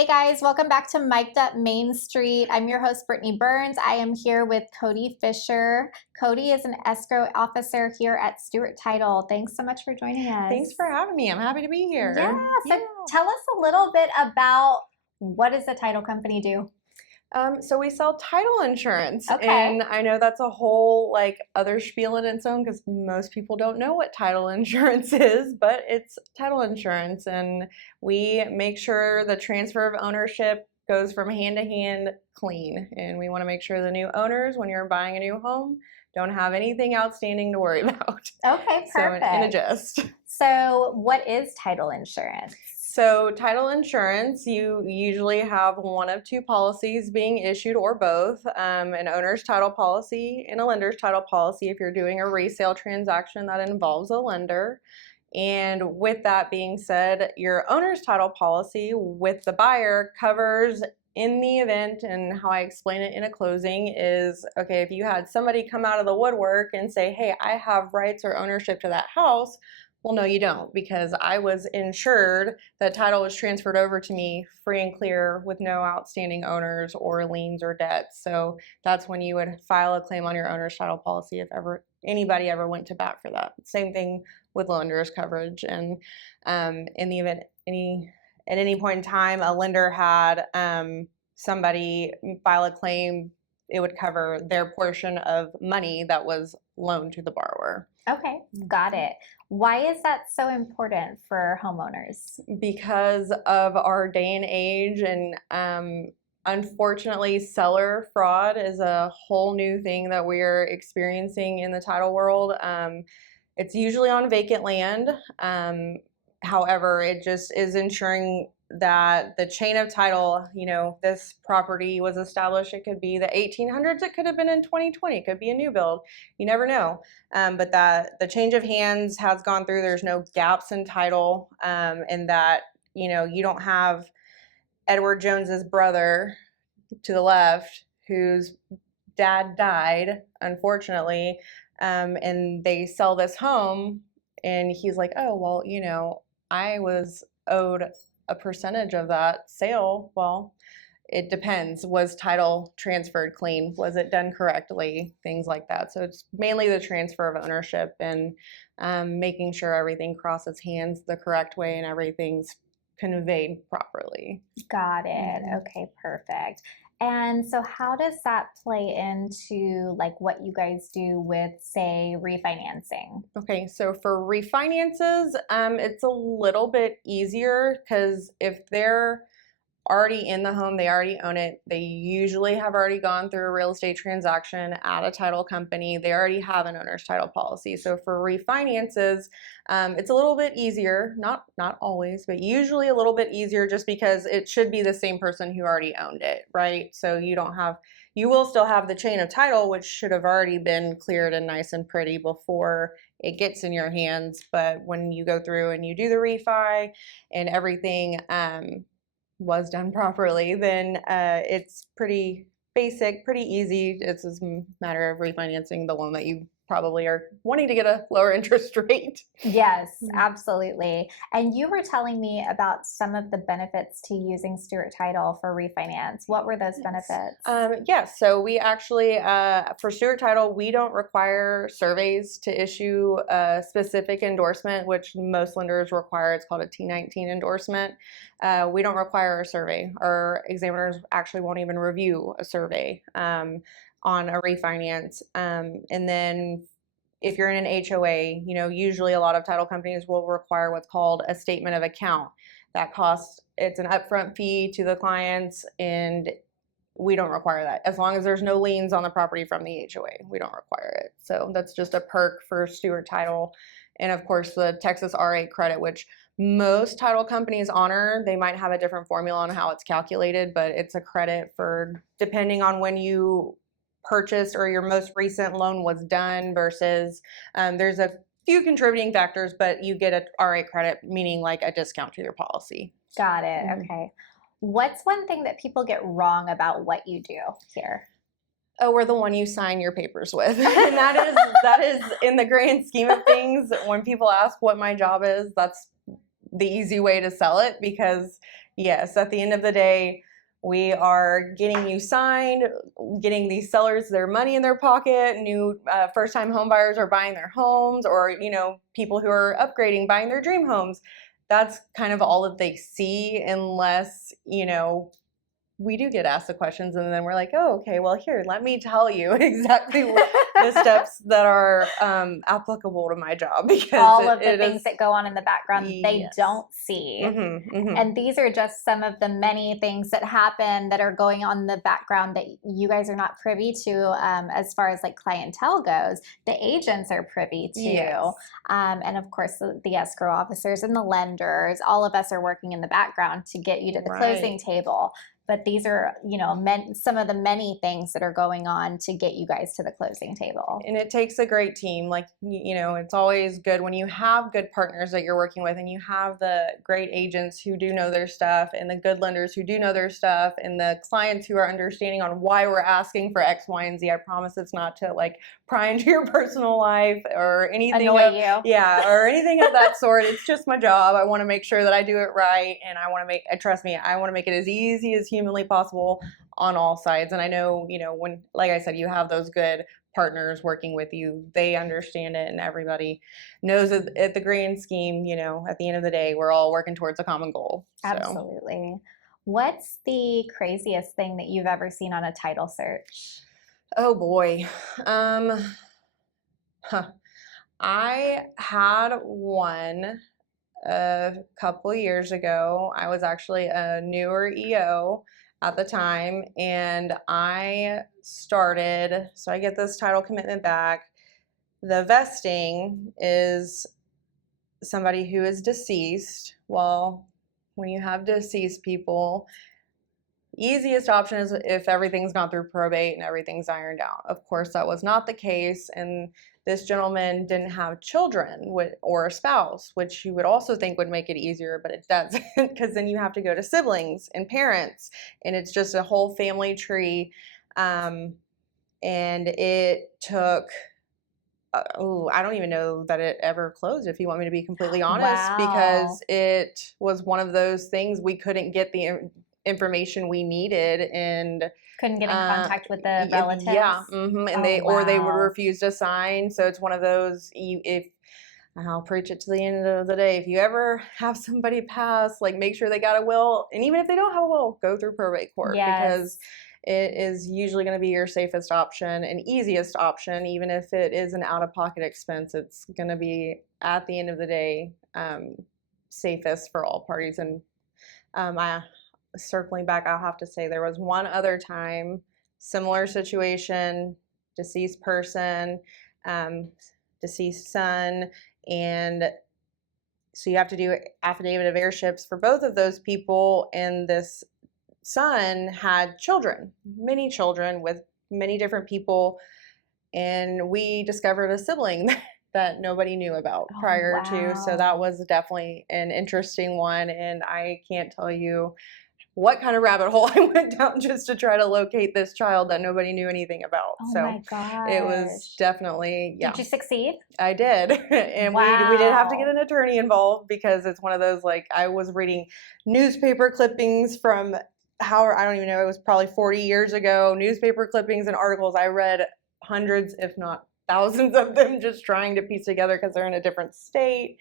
Hey guys, welcome back to Mic'd Up Main Street. I'm your host, Brittany Burns. I am here with Codi Fisher. Codi is an escrow officer here at Stewart Title. Thanks so much for joining us. Thanks for having me. I'm happy to be here. So tell us a little bit about what does the title company do? So we sell title insurance, Okay. and I know that's a whole other spiel in its own because most people don't know what title insurance is, but it's title insurance, and we make sure the transfer of ownership goes from hand to hand clean, and we want to make sure the new owners, when you're buying a new home, don't have anything outstanding to worry about. Okay, perfect. So in a gist. So what is title insurance? So title insurance, you usually have one of two policies being issued or both, an owner's title policy and a lender's title policy if you're doing a resale transaction that involves a lender. And with that being said, your owner's title policy with the buyer covers in the event, and how I explain it in a closing is, okay, if you had somebody come out of the woodwork and say, hey, I have rights or ownership to that house, well, no, you don't, because I was insured. The title was transferred over to me free and clear with no outstanding owners or liens or debts. So that's when you would file a claim on your owner's title policy if anybody ever went to bat for that. Same thing with lender's coverage. And in the event at any point in time a lender had somebody file a claim, it would cover their portion of money that was loaned to the borrower. Okay, got it. Why is that so important for homeowners? Because of our day and age, and unfortunately, seller fraud is a whole new thing that we're experiencing in the title world. It's usually on vacant land. However, it just is ensuring that the chain of title, this property was established, it could be the 1800s, it could have been in 2020, it could be a new build, you never know. But that the change of hands has gone through, there's no gaps in title, and that, you don't have Edward Jones's brother to the left, whose dad died, unfortunately, and they sell this home, and he's like, oh, well, I was owed a percentage of that sale. Well, it depends. Was title transferred clean? Was it done correctly? Things like that. So it's mainly the transfer of ownership and making sure everything crosses hands the correct way and everything's conveyed properly. Got it. Okay, perfect. And so how does that play into what you guys do with, say, refinancing? Okay, so for refinances, it's a little bit easier because if they're already in the home, they already own it, they usually have already gone through a real estate transaction at a title company, they already have an owner's title policy. So for refinances, it's a little bit easier, not always, but usually a little bit easier, just because it should be the same person who already owned it, right? So you will still have the chain of title, which should have already been cleared and nice and pretty before it gets in your hands. But when you go through and you do the refi and everything was done properly, then it's pretty basic, pretty easy. It's just a matter of refinancing the loan that you probably are wanting to get a lower interest rate. Yes, absolutely. And you were telling me about some of the benefits to using Stewart Title for refinance. What were those benefits? Yes, so we actually, for Stewart Title, we don't require surveys to issue a specific endorsement, which most lenders require. It's called a T19 endorsement. We don't require a survey. Our examiners actually won't even review a survey on a refinance. And then if you're in an HOA, usually a lot of title companies will require what's called a statement of account. That costs, it's an upfront fee to the clients, and we don't require that. As long as there's no liens on the property from the HOA, we don't require it. So that's just a perk for Stewart Title. And of course, the Texas R8 credit, which most title companies honor. They might have a different formula on how it's calculated, but it's a credit for depending on when you purchased or your most recent loan was done versus there's a few contributing factors, but you get a R8 credit, meaning like a discount to your policy. Got it. Okay. What's one thing that people get wrong about what you do here? Oh, we're the one you sign your papers with. And that is in the grand scheme of things, when people ask what my job is, that's the easy way to sell it, because Yes, at the end of the day, we are getting you signed, getting these sellers their money in their pocket. New first-time home buyers are buying their homes, or people who are upgrading, buying their dream homes. That's kind of all that they see, unless we do get asked the questions, and then we're like, oh, okay, well, here, let me tell you exactly the steps that are applicable to my job, because all of the it things is, that go on in the background that they yes. don't see. And these are just some of the many things that happen that are going on in the background that you guys are not privy to, as far as like clientele goes. The agents are privy to. Yes. And of course, the escrow officers and the lenders, all of us are working in the background to get you to the closing table. But these are, some of the many things that are going on to get you guys to the closing table. And it takes a great team. Like, it's always good when you have good partners that you're working with, and you have the great agents who do know their stuff, and the good lenders who do know their stuff, and the clients who are understanding on why we're asking for X, Y, and Z. I promise it's not to like pry into your personal life or anything. Annoy you. Yeah, or anything of that sort. It's just my job. I want to make sure that I do it right, and I want to trust me, I want to make it as easy as humanly possible on all sides. And I know, when, like I said, you have those good partners working with you, they understand it, and everybody knows that at the grand scheme, at the end of the day, we're all working towards a common goal. So. Absolutely. What's the craziest thing that you've ever seen on a title search? Oh boy. I had one a couple years ago. I was actually a newer EO at the time, and I started, so I get this title commitment back. The vesting is somebody who is deceased. Well, when you have deceased people, easiest option is if everything's gone through probate and everything's ironed out. Of course, that was not the case, and this gentleman didn't have children or a spouse, which you would also think would make it easier, but it doesn't, because then you have to go to siblings and parents, and it's just a whole family tree. And it took, I don't even know that it ever closed, if you want me to be completely honest. Wow. Because it was one of those things we couldn't get the information we needed, and couldn't get in contact with the relatives. Yeah, and they would refuse to sign. So it's one of those, if I'll preach it to the end of the day, if you ever have somebody pass, like, make sure they got a will, and even if they don't have a will, go through probate court. Yes. Because it is usually going to be your safest option and easiest option. Even if it is an out-of-pocket expense, it's going to be, at the end of the day, safest for all parties. And circling back, I'll have to say there was one other time, similar situation, deceased person, deceased son, and so you have to do affidavit of heirships for both of those people, and this son had children, many children with many different people, and we discovered a sibling that nobody knew about prior to. So that was definitely an interesting one, and I can't tell you what kind of rabbit hole I went down just to try to locate this child that nobody knew anything about. Oh so my gosh. It was definitely, yeah. Did you succeed? I did. And we did have to get an attorney involved, because it's one of those, like, I was reading newspaper clippings from I don't even know, it was probably 40 years ago, newspaper clippings and articles. I read hundreds, if not thousands of them, just trying to piece together, because they're in a different state.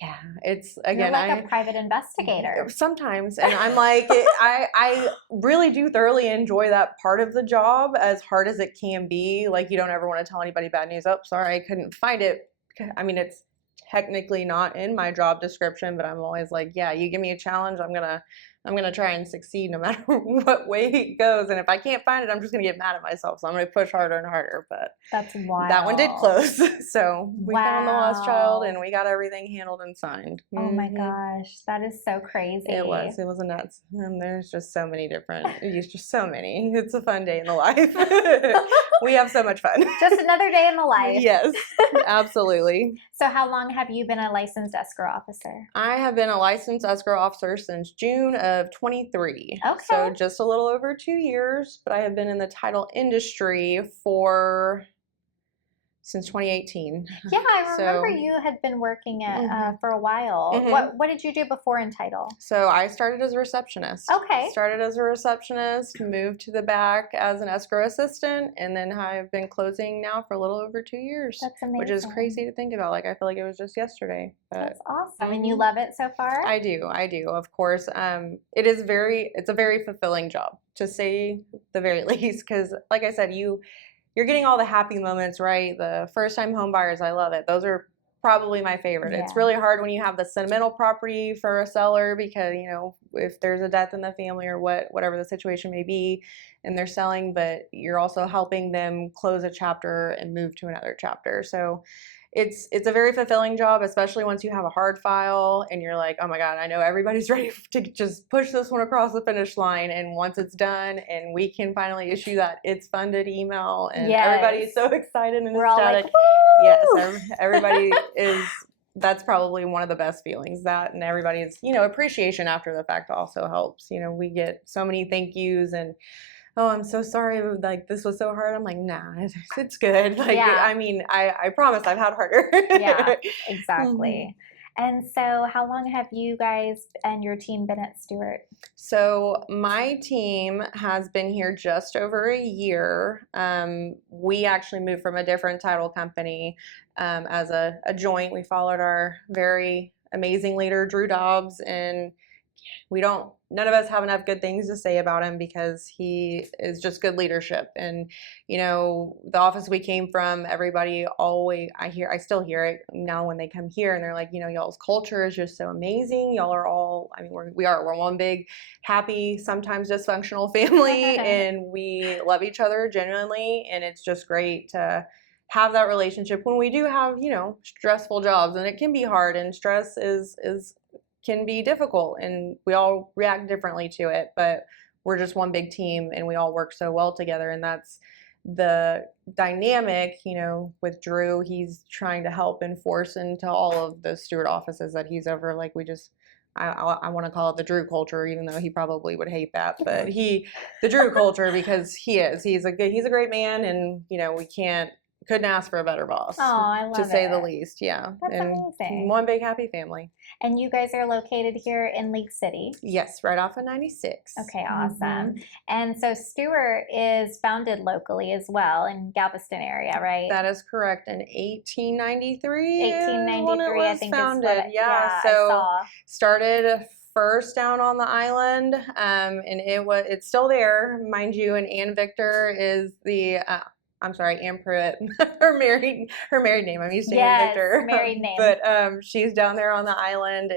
Yeah, it's, again, you're like a private investigator sometimes, and I'm like, I really do thoroughly enjoy that part of the job, as hard as it can be. Like, you don't ever want to tell anybody bad news. Oh, sorry, I couldn't find it. I mean, it's technically not in my job description, but I'm always like, yeah, you give me a challenge, I'm gonna try and succeed no matter what way it goes. And if I can't find it, I'm just gonna get mad at myself. So I'm gonna push harder and harder. But that's wild. That one did close. So we found the lost child, and we got everything handled and signed. Oh my gosh, that is so crazy. It was a nuts. And there's just so many different, just so many. It's a fun day in the life. We have so much fun. Just another day in the life. Yes, absolutely. So how long have you been a licensed escrow officer? I have been a licensed escrow officer since June of 23. Okay. So just a little over 2 years, but I have been in the title industry for since 2018. Yeah, I remember So, you had been working at mhm, for a while. mhm. What did you do before in title? So I started as a receptionist. Okay. Started as a receptionist, moved to the back as an escrow assistant, and then I've been closing now for a little over 2 years. That's amazing. Which is crazy to think about. Like, I feel like it was just yesterday. But That's awesome. And you love it so far? I do. Of course. It's a very fulfilling job, to say the very least, because like I said, you're getting all the happy moments, right? The first time home buyers, I love it. Those are probably my favorite. Yeah. It's really hard when you have the sentimental property for a seller, because if there's a death in the family or whatever the situation may be, and they're selling, but you're also helping them close a chapter and move to another chapter. So it's a very fulfilling job, especially once you have a hard file and you're like, oh my God, I know everybody's ready to just push this one across the finish line. And once it's done and we can finally issue that it's funded email, and everybody's so excited and we're ecstatic. All like, woo! Yes, everybody is. That's probably one of the best feelings. That, and everybody's appreciation after the fact also helps. We get so many thank yous and, oh, I'm so sorry, like this was so hard. I'm like, nah, it's good. Like, Yeah. I mean, I promise I've had harder. Yeah, exactly. And so how long have you guys and your team been at Stewart? So my team has been here just over a year. We actually moved from a different title company as a joint. We followed our very amazing leader, Drew Dobbs, and none of us have enough good things to say about him, because he is just good leadership. And the office we came from, everybody always, I still hear it now when they come here, and they're like, y'all's culture is just so amazing. Y'all are all, I mean, we're one big happy, sometimes dysfunctional family, and we love each other genuinely, and it's just great to have that relationship when we do have stressful jobs. And it can be hard, and stress can be difficult, and we all react differently to it, but we're just one big team and we all work so well together. And that's the dynamic, with Drew. He's trying to help enforce into all of the Stewart offices that he's over. Like, I want to call it the Drew culture, even though he probably would hate that, but the Drew culture, because he's a great man, and we couldn't ask for a better boss. Oh, I love it. To say the least, yeah. That's amazing. One big happy family. And you guys are located here in League City? Yes, right off of 96. Okay, awesome. And so Stewart is founded locally as well in Galveston area, right? That is correct. In 1893. 1893, I think founded. Is what Yeah, so started first down on the island, and it's still there, mind you. And Ann Victor is the I'm sorry, Ann Pruitt, her married name. I'm used to Ann Victor. Married name. But she's down there on the island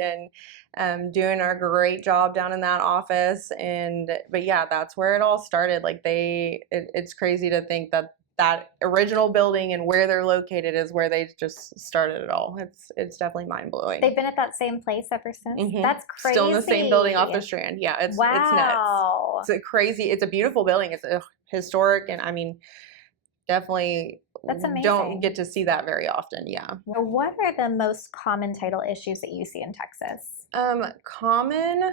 and doing a great job down in that office. But yeah, that's where it all started. Like it's crazy to think that original building and where they're located is where they just started it all. It's definitely mind blowing. They've been at that same place ever since. That's crazy. Still in the same building off the Strand. Yeah, it's nuts. It's crazy. It's a beautiful building. It's historic, and I mean, definitely that's amazing. Don't get to see that very often. Yeah. What are the most common title issues that you see in Texas? Common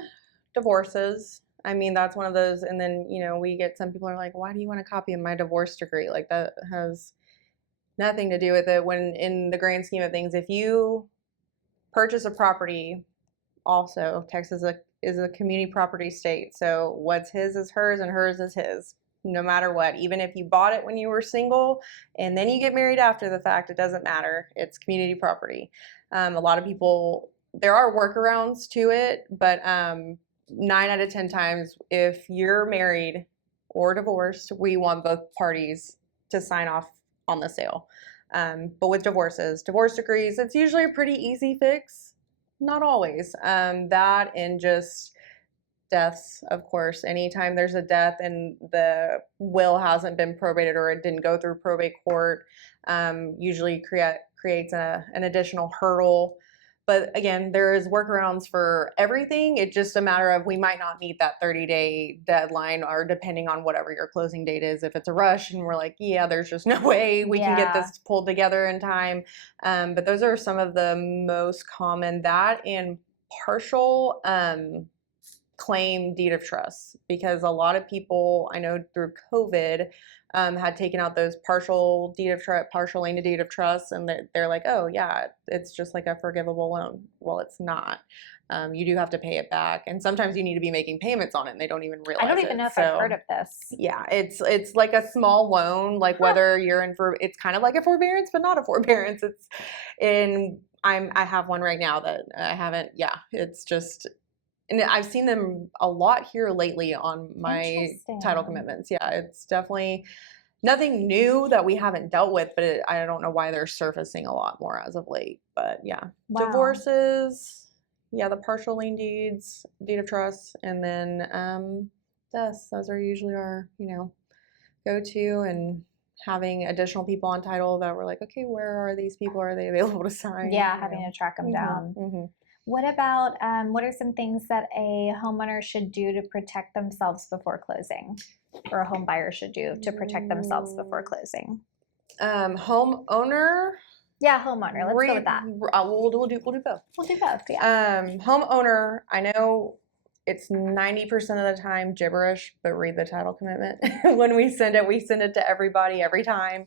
divorces. I mean, that's one of those. And then, we get some people are like, why do you want a copy of my divorce decree? Like, that has nothing to do with it, when in the grand scheme of things, if you purchase a property, also Texas is a community property state. So what's his is hers and hers is his. No matter what, even if you bought it when you were single and then you get married after the fact, it doesn't matter. It's community property. A lot of people, there are workarounds to it, but 9 out of 10 times, if you're married or divorced, we want both parties to sign off on the sale. But with divorce decrees, it's usually a pretty easy fix. Not always. That and just deaths, of course. Anytime there's a death and the will hasn't been probated or it didn't go through probate court, usually creates an additional hurdle. But again, there is workarounds for everything. It's just a matter of, we might not meet that 30-day deadline, or depending on whatever your closing date is. If it's a rush and we're like, yeah, there's just no way we can get this pulled together in time. But those are some of the most common. That and partial claim deed of trust, because a lot of people I know through COVID had taken out those partial deed of trust, partial lien deed of trust, and they're like, oh yeah, it's just like a forgivable loan. Well, it's not. You do have to pay it back, and sometimes you need to be making payments on it, and they don't even realize it. I don't even know if I've heard of this. Yeah, it's like a small loan, like whether you're in for, it's kind of like a forbearance, but not a forbearance. It's in. I have one right now that I haven't. Yeah, it's just. And I've seen them a lot here lately on my title commitments. Yeah, it's definitely nothing new that we haven't dealt with, but I don't know why they're surfacing a lot more as of late. But yeah, Wow. Divorces, yeah, the partial lien deeds, deed of trust, and then deaths. Those are usually our, go-to, and having additional people on title that we're like, okay, where are these people? Are they available to sign? Yeah, having to track them down. What about, what are some things that a homeowner should do to protect themselves before closing, or a home buyer should do to protect themselves before closing? Homeowner? Yeah, homeowner. Let's go with that. We'll do both. We'll do both, yeah. Homeowner, I know it's 90% of the time gibberish, but read the title commitment. When we send it to everybody every time.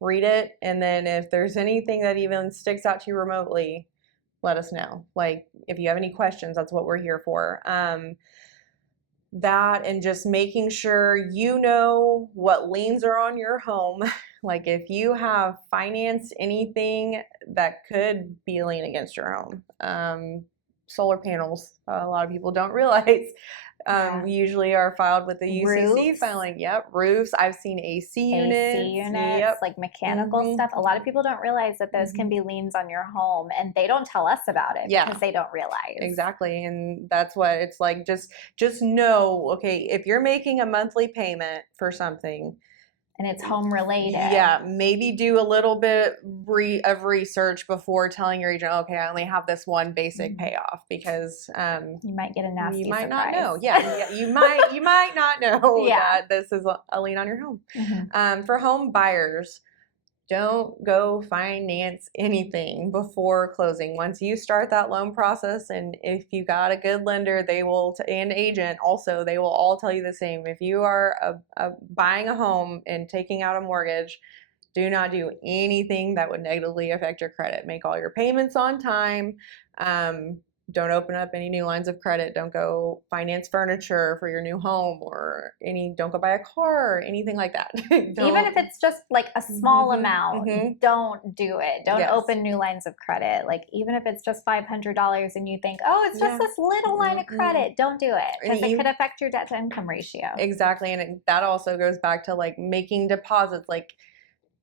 Read it, and then if there's anything that even sticks out to you remotely, let us know. Like, if you have any questions, that's what we're here for. That, and just making sure you know what liens are on your home. Like, if you have financed anything that could be a lien against your home. Solar panels, a lot of people don't realize, usually are filed with the UCC Roofs. filing. Yep, roofs. I've seen AC units. Yep. Like mechanical stuff. A lot of people don't realize that those can be liens on your home, and they don't tell us about it because they don't realize. Exactly, and that's what it's like. Just know, okay, if you're making a monthly payment for something, and it's home related, yeah, maybe do a little bit of research before telling your agent, okay, I only have this one basic payoff, because you might get a nasty you might surprise. not know. Yeah, you might not know that this is a lien on your home. For home buyers, don't go finance anything before closing. Once you start that loan process, and if you got a good lender, they will, and agent also, they will all tell you the same. If you are buying a home and taking out a mortgage, do not do anything that would negatively affect your credit. Make all your payments on time. Don't open up any new lines of credit. Don't go finance furniture for your new home, or don't go buy a car or anything like that. Even if it's just like a small amount, don't do it. Don't open new lines of credit. Like, even if it's just $500 and you think, oh, it's just this little line of credit, don't do it, because it could affect your debt to income ratio. Exactly. And that also goes back to like making deposits. Like,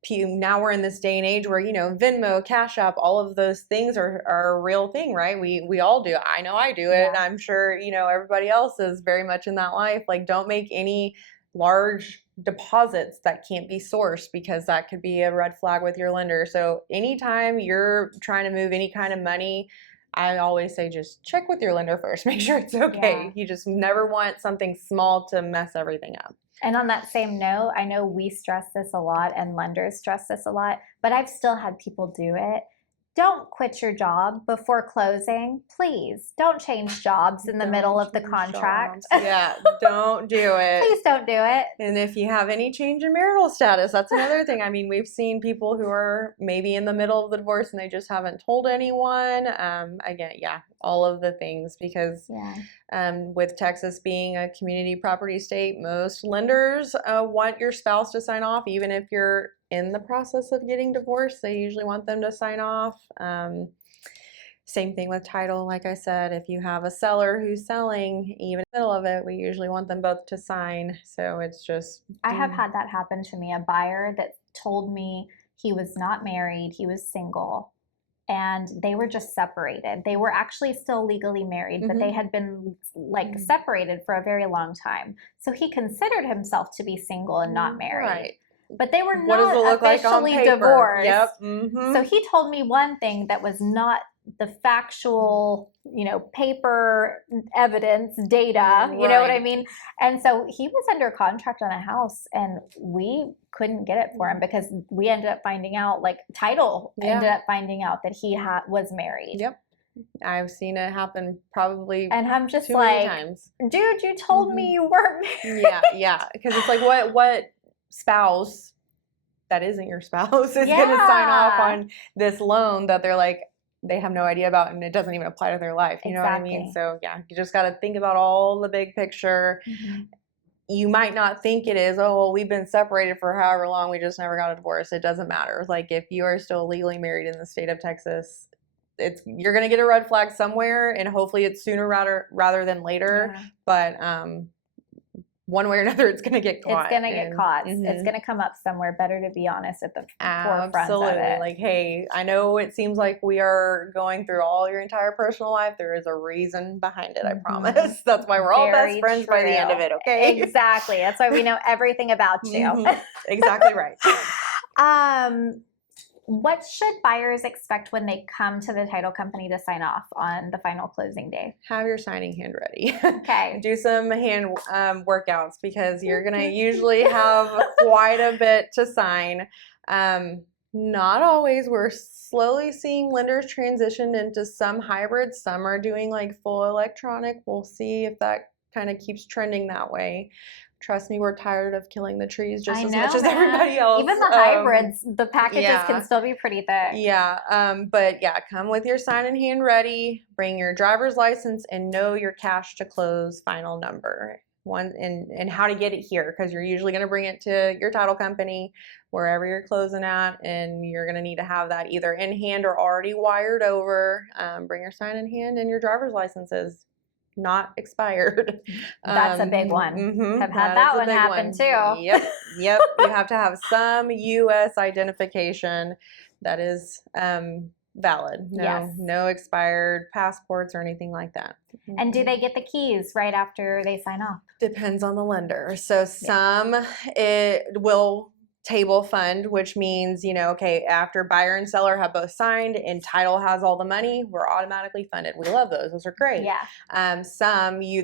now we're in this day and age where, Venmo, Cash App, all of those things are a real thing, right? We all do. I know I do it. And I'm sure, everybody else is very much in that life. Like, don't make any large deposits that can't be sourced, because that could be a red flag with your lender. So anytime you're trying to move any kind of money, I always say just check with your lender first. Make sure it's okay. You just never want something small to mess everything up. And on that same note, I know we stress this a lot and lenders stress this a lot, but I've still had people do it. Don't quit your job before closing. Please don't change jobs in the middle of the contract. Yeah, don't do it. Please don't do it. And if you have any change in marital status, that's another thing. I mean, we've seen people who are maybe in the middle of the divorce and they just haven't told anyone. Again, all of the things, because with Texas being a community property state, most lenders want your spouse to sign off, even if you're in the process of getting divorced. They usually want them to sign off. Same thing with title. Like I said, if you have a seller who's selling, even in the middle of it, we usually want them both to sign. So it's just... I have had that happen to me. A buyer that told me he was not married, he was single, and they were just separated. They were actually still legally married, but they had been separated for a very long time. So he considered himself to be single and not married. Right. But they were not officially divorced. Yep. So he told me one thing that was not the factual, paper evidence, data, you know what I mean? And so he was under contract on a house, and we couldn't get it for him because we ended up finding out, title ended up finding out that he was married. Yep. I've seen it happen probably And I'm just too many like, times. dude, you told me you weren't married. Yeah, because it's like what spouse that isn't your spouse is going to sign off Yeah. on this loan that they're like they have no idea about and it doesn't even apply to their life. You know what I mean? Exactly. So yeah, you just got to think about all the big picture. You might not think it is, oh, well, we've been separated for however long, we just never got a divorce. It doesn't matter. Like if you are still legally married in the state of Texas, you're going to get a red flag somewhere, and hopefully it's sooner rather than later. Yeah. But one way or another, it's going to get caught. It's going to get caught. It's Mhm. going to come up somewhere. Better to be honest at the forefront Absolutely. of it. Like, hey, I know it seems like we are going through all your entire personal life. There is a reason behind it, I promise. That's why we're all Very best friends by the end of true. it, okay? Exactly. That's why we know everything about you. Mhm. Exactly right. What should buyers expect when they come to the title company to sign off on the final closing day? Have your signing hand ready. Okay. Do some hand workouts because you're going to usually have quite a bit to sign. Not always. We're slowly seeing lenders transition into some hybrids. Some are doing like full electronic. We'll see if that kind of keeps trending that way. Trust me, we're tired of killing the trees just as much as everybody else. Even the hybrids, the packages yeah. can still be pretty thick. Yeah, but yeah, come with your sign in hand ready, bring your driver's license, and know your cash to close final number. And how to get it here, because you're usually going to bring it to your title company, wherever you're closing at, and you're going to need to have that either in hand or already wired over. Bring your sign in hand and your driver's licenses. Not expired. That's a big one. Mm-hmm, Have had that one happen too. Yep. You have to have some U.S. identification that is valid. No expired passports or anything like that. And do they get the keys right after they sign off? Depends on the lender. So some it will table fund, which means, okay, after buyer and seller have both signed and title has all the money, we're automatically funded. We love those. Those are great. Yeah.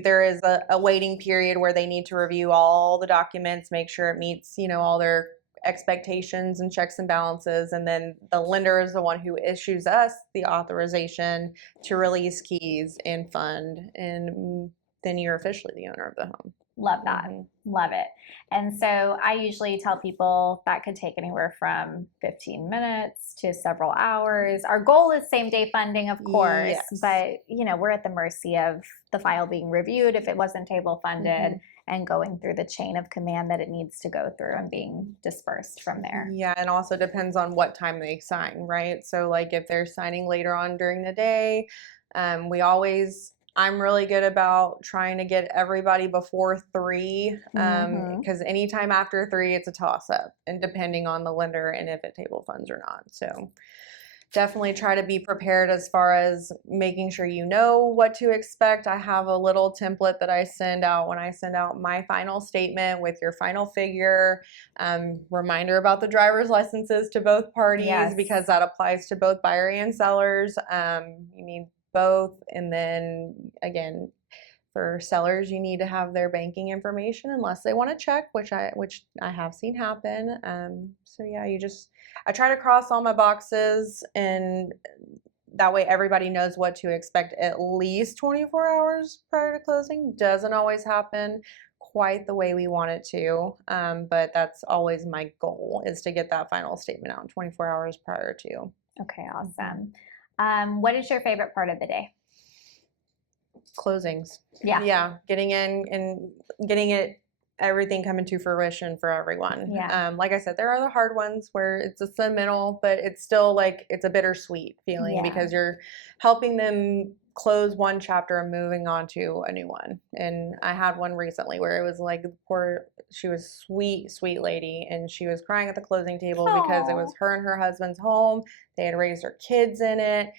There is a waiting period where they need to review all the documents, make sure it meets, all their expectations and checks and balances. And then the lender is the one who issues us the authorization to release keys and fund. And then you're officially the owner of the home. Love that. Love it. And so I usually tell people that could take anywhere from 15 minutes to several hours. Our goal is same day funding, of course, but we're at the mercy of the file being reviewed if it wasn't table funded and going through the chain of command that it needs to go through and being dispersed from there. Yeah, and also depends on what time they sign, right? So like if they're signing later on during the day, I'm really good about trying to get everybody before 3, because anytime after 3, it's a toss-up, and depending on the lender and if it table funds or not. So definitely try to be prepared as far as making sure you know what to expect. I have a little template that I send out when I send out my final statement with your final figure. Reminder about the driver's licenses to both parties, because that applies to both buyer and sellers. You need both. And then again, for sellers, you need to have their banking information unless they want to check, which I have seen happen. So yeah, I try to cross all my boxes, and that way everybody knows what to expect at least 24 hours prior to closing. Doesn't always happen quite the way we want it to, but that's always my goal, is to get that final statement out in 24 hours prior to. Okay, awesome. What is your favorite part of the day? Closings. Yeah. Getting in and getting everything coming to fruition for everyone. Yeah. Like I said, there are the hard ones where it's a sentimental, but it's still like it's a bittersweet feeling because you're helping them close one chapter and moving on to a new one. And I had one recently where it was like she was sweet lady, and she was crying at the closing table because it was her and her husband's home. They had raised their kids in it.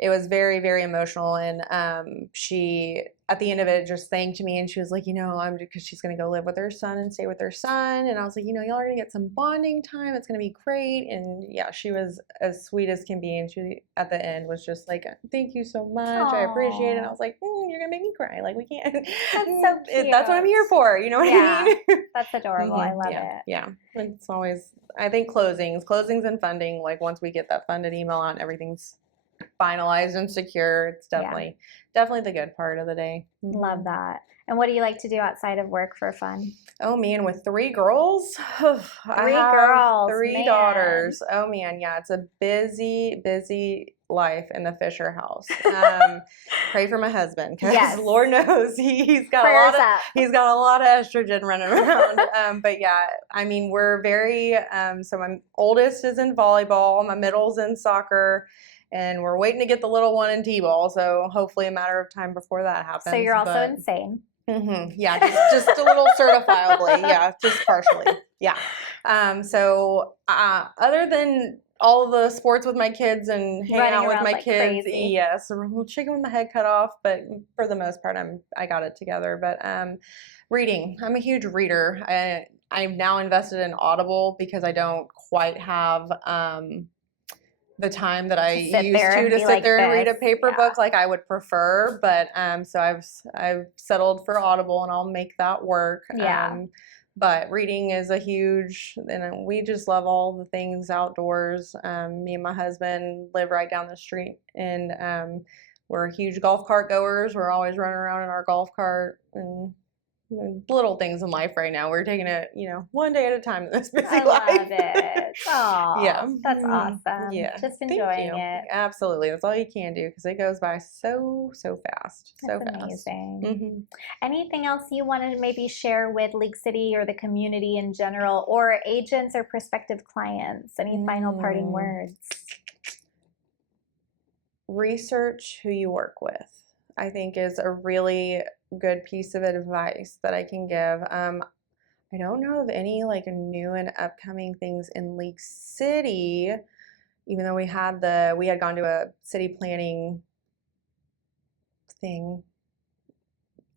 It was very, very emotional, and she, at the end of it, just thanked me, and she was like, because she's going to go live with her son and stay with her son, and I was like, y'all are going to get some bonding time. It's going to be great. And yeah, she was as sweet as can be, and she, at the end, was just like, thank you so much. I appreciate it. And I was like, you're going to make me cry. Like, we can't. That's so cute. That's what I'm here for. You know what I mean? That's adorable. I love it. Yeah. It's always, I think closings and funding, like once we get that funded email out, everything's finalized and secure. It's definitely the good part of the day. Love that. And what do you like to do outside of work for fun? Oh man, with 3 girls, I have girls, 3 man. daughters. Oh man, yeah, it's a busy life in the Fisher house. Pray for my husband, because Lord knows he's got a lot of estrogen running around. But yeah, I mean, we're very. So my oldest is in volleyball, my middle's in soccer, and we're waiting to get the little one in t-ball. So hopefully, a matter of time before that happens. So you're also insane. Yeah, just a little certifiably. Yeah, just partially. Yeah. So other than all the sports with my kids and hanging out with my kids, crazy. yes, chicken with my head cut off, but for the most part, I got it together. But reading, I'm a huge reader. I've now invested in Audible because I don't quite have the time that I used to sit there and read a paper book like I would prefer. But so I've settled for Audible, and I'll make that work. But reading is a huge, and we just love all the things outdoors. Me and my husband live right down the street, and we're huge golf cart goers. We're always running around in our golf cart, and little things in life right now. We're taking it, one day at a time in this busy life. I love it. Oh, yeah, that's awesome. Yeah, just enjoying it. Absolutely, that's all you can do, because it goes by so fast. That's amazing. Anything else you want to maybe share with League City or the community in general, or agents or prospective clients? Any final parting words? Research who you work with, I think, is a really good piece of advice that I can give. I don't know of any new and upcoming things in League City, even though we had gone to a city planning thing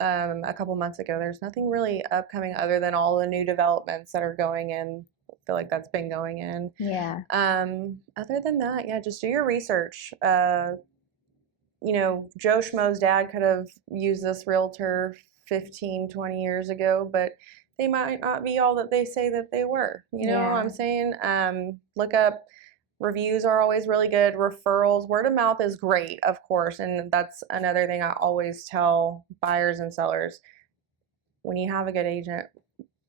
a couple months ago. There's nothing really upcoming other than all the new developments that are going in. I feel like that's been going in. Yeah. Other than that, just do your research. Joe Schmo's dad could have used this realtor 15, 20 years ago, but they might not be all that they say that they were. You know what I'm saying? Look up. Reviews are always really good. Referrals, word of mouth is great, of course. And that's another thing I always tell buyers and sellers. When you have a good agent,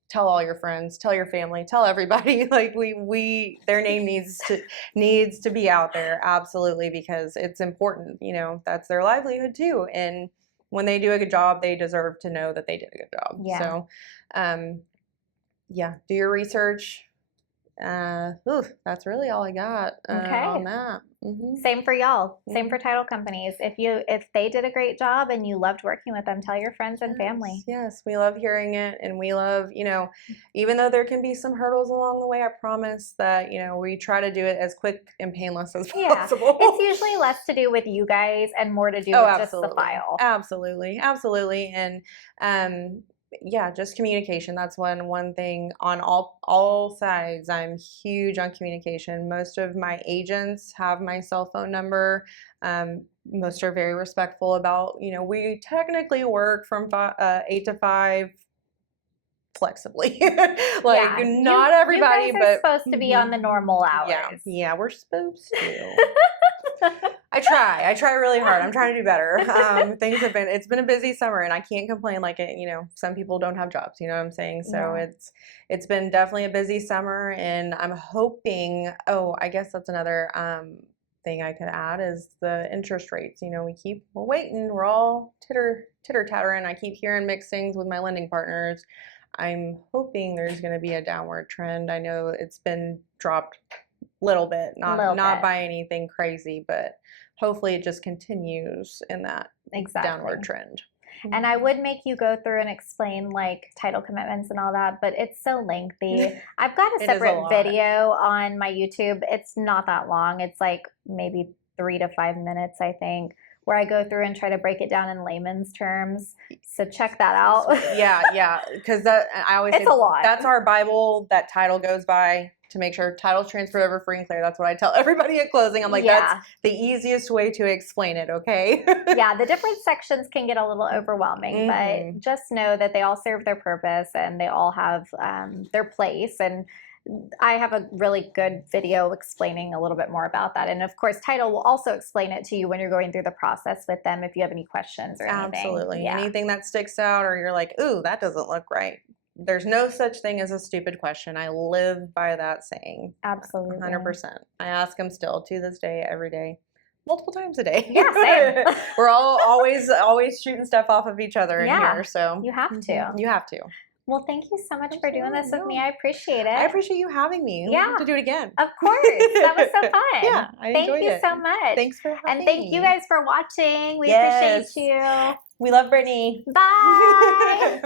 tell all your friends, tell your family, tell everybody. Their name needs to be out there, absolutely, because it's important. That's their livelihood too, and when they do a good job, they deserve to know that they did a good job. Yeah. So, do your research. That's really all I got on that. Same for y'all. Same for title companies. If they did a great job and you loved working with them, tell your friends and family. Yes, we love hearing it, and we love, even though there can be some hurdles along the way, I promise that, we try to do it as quick and painless as possible. It's usually less to do with you guys and more to do with just the file. Absolutely. And just communication. That's one thing on all sides. I'm huge on communication. Most of my agents have my cell phone number. Most are very respectful about, we technically work from 8 to 5 flexibly. Not everybody, you guys but are supposed to be on the normal hours. Yeah, we're supposed to. I try really hard. I'm trying to do better. It's been a busy summer, and I can't complain. Some people don't have jobs, you know what I'm saying? So it's been definitely a busy summer, and I'm hoping, I guess that's another thing I could add is the interest rates. We're waiting, we're all titter-tattering. I keep hearing mixed things with my lending partners. I'm hoping there's going to be a downward trend. I know it's been dropped a little bit, not by anything crazy, but hopefully it just continues in that downward trend. And I would make you go through and explain title commitments and all that, but it's so lengthy. I've got a separate video on my YouTube. It's not that long. It's maybe 3 to 5 minutes, I think, where I go through and try to break it down in layman's terms. So check that out. Because I always say a lot. That's our Bible that title goes by, to make sure title's transferred over free and clear. That's what I tell everybody at closing. I'm that's the easiest way to explain it, okay? The different sections can get a little overwhelming, but just know that they all serve their purpose and they all have their place. And I have a really good video explaining a little bit more about that. And of course, Title will also explain it to you when you're going through the process with them if you have any questions or anything. Absolutely. Yeah. Anything that sticks out or you're like, ooh, that doesn't look right. There's no such thing as a stupid question. I live by that saying. Absolutely. 100%. I ask them still to this day, every day, multiple times a day. Yeah, same. We're all always shooting stuff off of each other in Yeah, here. So you have to. You have to. Well, thank you so much for doing this with me. No. I appreciate it. I appreciate you having me. Yeah. We'll have to do it again. Of course. That was so fun. Yeah, I enjoyed Thank you it. so much. Thanks for having And thank me. you guys for watching. We Yes. appreciate you. We love Brittany. Bye.